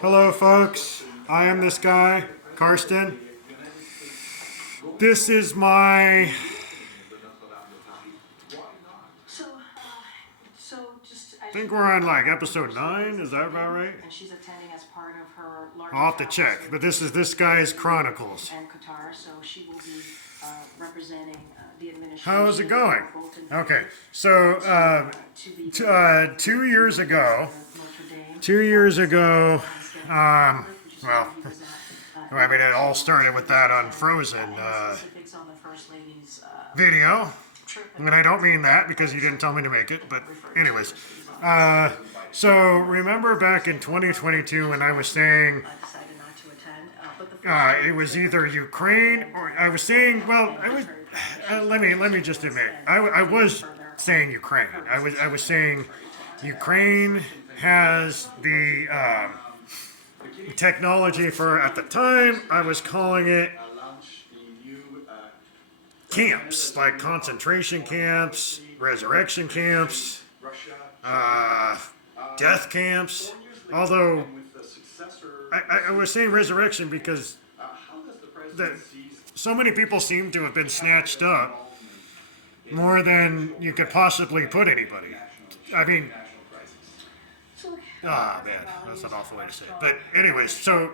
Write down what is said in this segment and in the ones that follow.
Hello, folks. I am this guy, Karsten. This is my. I think we're on like episode 9. Is that about right? And she's attending as part of her larger I'll have to check. But this is this guy's Chronicles. and Qatar, so she will be representing the administration. How is it going? both in Okay, so to be 2 years ago, Notre Dame. 2 years ago, well, I mean, it all started with that Unfrozen Specifics on the First Lady's video. trip And I don't mean that because you didn't tell me to make it, but anyways. So remember back in 2022 when I was saying decided not to attend. But the it was either Ukraine or I was saying, well, I was, let me just admit, I was saying Ukraine. I was saying Ukraine has the technology for, at the time, I was calling it camps, like concentration camps, resurrection camps, death camps. Although I was saying resurrection because so many people seem to have been snatched up more than you could possibly put anybody. I mean, man, that's an awful way to say it. But anyways, so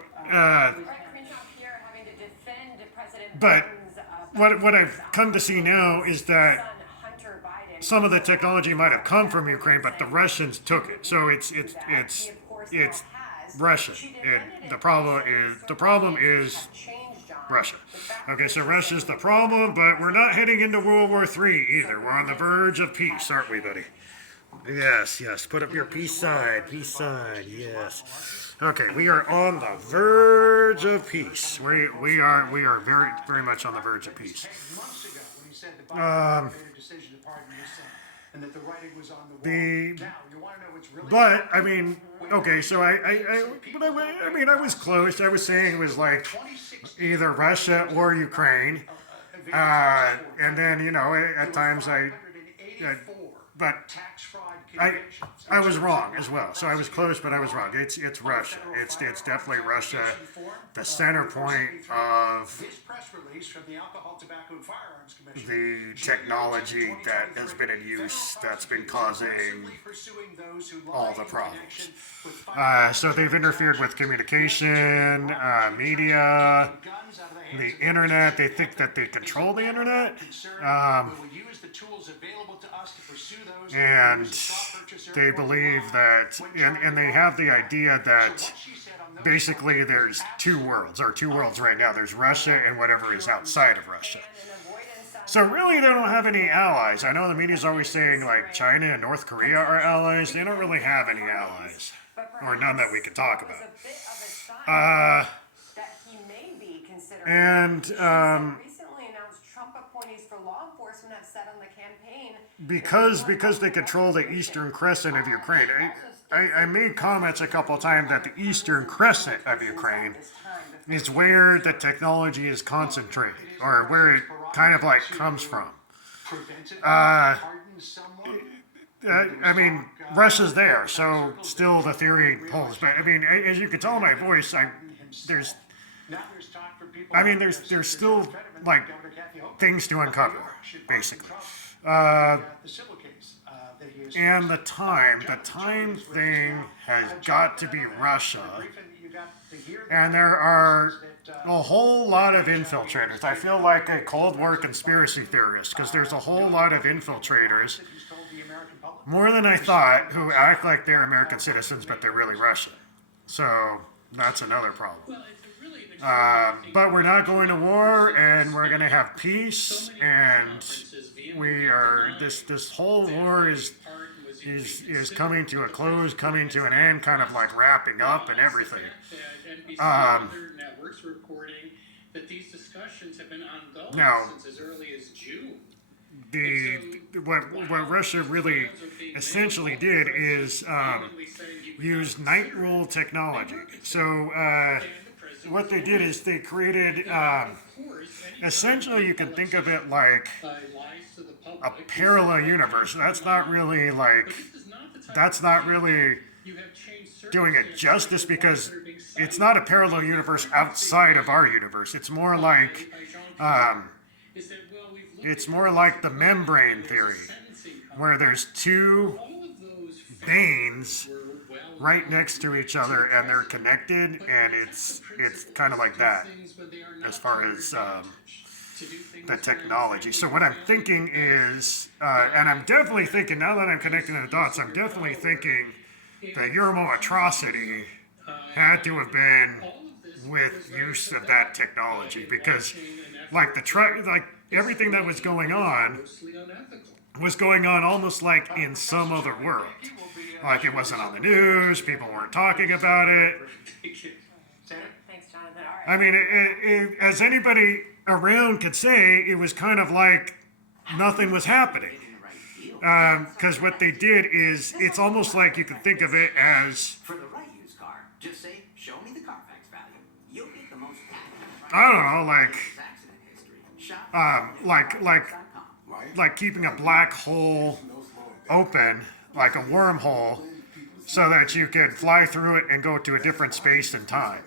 but what I've come to see now is that some of the technology might have come from Ukraine, but the Russians took it. So it's Russia. The problem is Russia. Okay, so Russia's the problem, but we're not heading into World War III either. We're on the verge of peace, aren't we, buddy? Yes. Put up your peace sign. Peace sign. Yes. Okay, we are on the verge of peace. We are very much on the verge of peace. But I mean, okay, so I mean, I was close. I was saying it was like either Russia or Ukraine, and then at times but I was wrong as well. So I was close, but I was wrong. It's Russia. It's definitely Russia, the center point of the technology that has been in use that's been causing all the problems. So they've interfered with communication, media, the internet. They think that they control the internet. And they believe that, and they have the idea that basically there's two worlds right now. There's Russia and whatever is outside of Russia. So really they don't have any allies. I know the media's always saying like China and North Korea are allies. They don't really have any allies, or none that we can talk about. Because they control the eastern crescent of Ukraine. I made comments a couple of times that the eastern crescent of Ukraine is where the technology is concentrated, or where it kind of like comes from. I mean, Russia's there, so still the theory holds. But I mean, as you can tell in my voice, there's still like things to uncover, basically. And the time thing has got to be Russia. And there are a whole lot of infiltrators. I feel like a Cold War conspiracy theorist, because there's a whole lot of infiltrators, more than I thought, who act like they're American citizens, but they're really Russian. So that's another problem. But we're not going to war, and we're going to have peace, and we are. This whole war is coming to a close, coming to an end, kind of like wrapping up and everything. Now, what Russia really essentially did is use night rule technology. So what they did is they created, essentially you can think of it like a parallel universe. That's not really doing it justice because it's not a parallel universe outside of our universe. It's more like the membrane theory, where there's two veins right next to each other and they're connected, and it's kind of like that as far as the technology. So what I'm thinking is, and I'm definitely thinking, now that I'm connecting the dots, I'm definitely thinking the Urmo atrocity had to have been with use of that technology, because like like everything that was going on almost like in some other world. Like it wasn't on the news, people weren't talking about it. Thanks, Jonathan. All right. I mean, as anybody around could say, it was kind of like nothing was happening. Because what they did is, it's almost like you could think of it as, For the right used car, just say, show me the Carfax value. You'll get the most accurate I don't know, accident history. Shop like keeping a black hole open, like a wormhole, so that you could fly through it and go to a different space and time.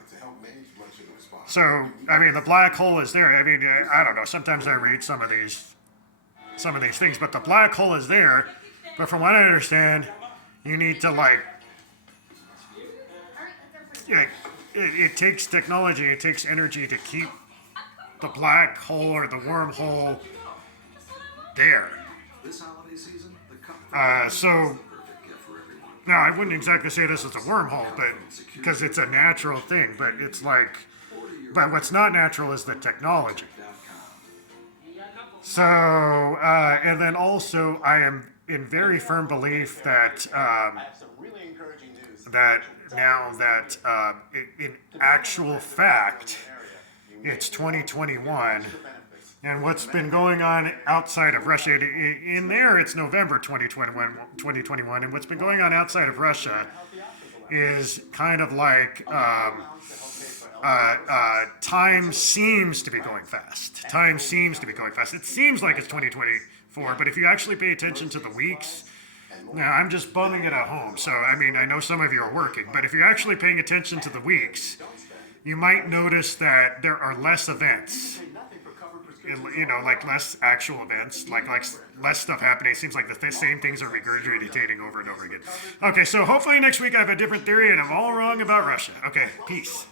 So, I mean, the black hole is there. I mean, I don't know. Sometimes I read some of these things, but the black hole is there. But from what I understand, you need to it takes technology, it takes energy to keep the black hole or the wormhole there. This holiday season, the So perfect gift for everyone. now I wouldn't exactly say this is a wormhole, but because it's a natural thing, but it's like, but what's not natural is the technology. So, and then also, I am in very firm belief that that now that in actual fact, it's 2021, and what's been going on outside of Russia, in there it's November 2021, and what's been going on outside of Russia is kind of like time seems to be going fast. Time seems to be going fast. It seems like it's 2024, but if you actually pay attention to the weeks, now I'm just bumming it at home. So, I mean, I know some of you are working, but if you're actually paying attention to the weeks, you might notice that there are less events. You know, like less actual events, like less stuff happening. It seems like the same things are regurgitating over and over again. Okay, so hopefully next week I have a different theory and I'm all wrong about Russia. Okay, peace.